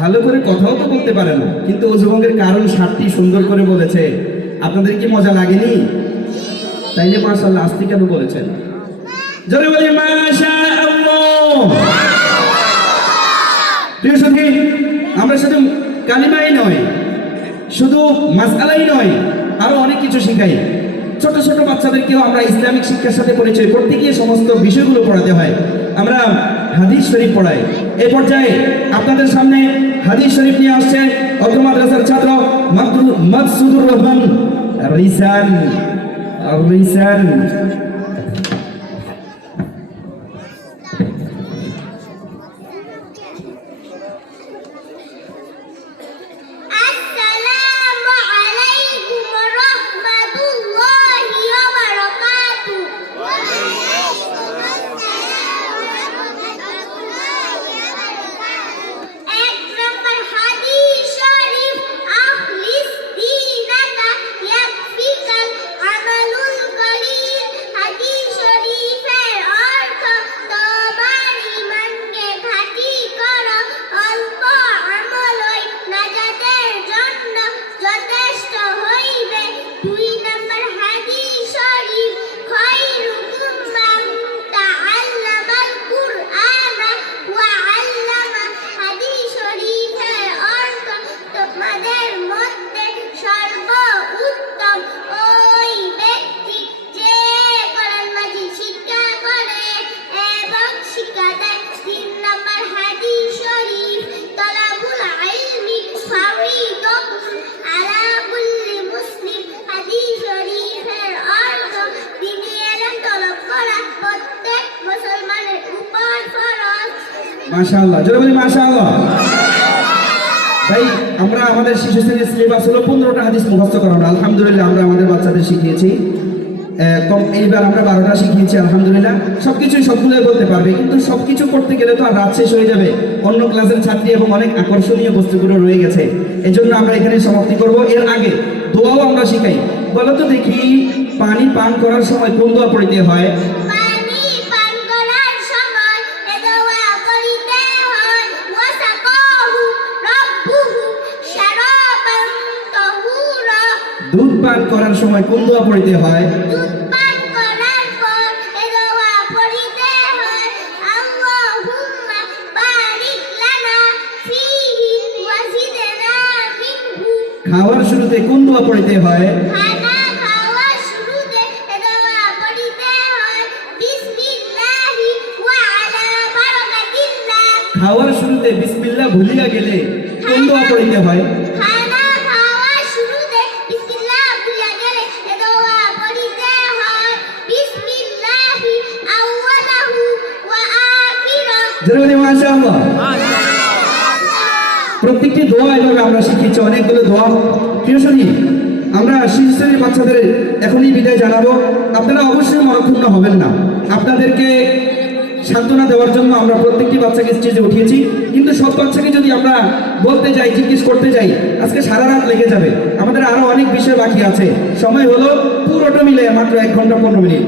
ভালো করে কথাও তো বলতে পারে না, কিন্তু অজুভঙ্গের কারণ 7টি সুন্দর করে বলেছে। আপনাদের কি মজা লাগেনি? তাইলে মাশাআল্লাহ আস্তে কেন বলেছেন? জোরে বলি মাশাআল্লাহ। প্রিয় সাথী, আমরা শুধু কালিমাই নয়, শুধু মাসআলাই নয়, আরো অনেক কিছু শিখাই। ছোট ছোট বাচ্চাদেরকেও আমরা ইসলামিক শিক্ষার সাথে পরিচয় করতে গিয়ে সমস্ত বিষয়গুলো পড়াতে হয়। আমরা হাদিস শরীফ পড়াই। এই পর্যায়ে আপনাদের সামনে হাদিস শরীফ নিয়ে আসছে অত্র মাদ্রাসার ছাত্র মাকসুদুর রহমান রিসান। মাশাআল্লাহ, জোরে বলি মাশাআল্লাহ। ভাই, আমরা আমাদের শিশু শ্রেণীর সিলেবাস হলো 15টা হাদিস মুখস্থ করানো। আলহামদুলিল্লাহ আমরা আমাদের বাচ্চাদের শিখিয়েছি। এইবার আমরা 12টা শিখিয়েছি আলহামদুলিল্লাহ। সবকিছুই সবগুলোই বলতে পারবে, কিন্তু সবকিছু করতে গেলে তো আর রাত শেষ হয়ে যাবে। অন্য ক্লাসের ছাত্রী এবং অনেক আকর্ষণীয় বস্তুগুলো রয়ে গেছে। এজন্য আমরা এখানে সমাপ্তি করব। এর আগে দোয়াও আমরা শিখাই। বলো তো দেখি, পানি পান করার সময় কোন দোয়া পড়তে হয়? দুধ পান করার সময় কোন দোয়া পড়তে হয়? খাওয়ার শুরুতে কোন দোয়া পড়তে হয়? খাওয়ার শুরুতে বিসমিল্লাহ ভুলিয়া গেলে কোন দোয়া পড়তে হয়? মাশাআল্লাহ। প্রত্যেকটি দোয়া এভাবে আমরা শিখেছি, অনেকগুলো দোয়া। প্রিয় সাথী, আমরা শিশু শ্রেণীর বাচ্চাদের এখনই বিদায় জানাবো। আপনারা অবশ্যই মনক্ষুণ্ণ হবেন না। আপনাদেরকে সান্ত্বনা দেওয়ার জন্য আমরা প্রত্যেকটি বাচ্চাকে স্টেজে উঠিয়েছি, কিন্তু সব বাচ্চাকে যদি আমরা বলতে যাই, জিজ্ঞেস করতে যাই, আজকে সারা রাত লেগে যাবে। আমাদের আরো অনেক বিষয় বাকি আছে। সময় হলো পুরোটা মিলে মাত্র 1 ঘন্টা 15 মিনিট।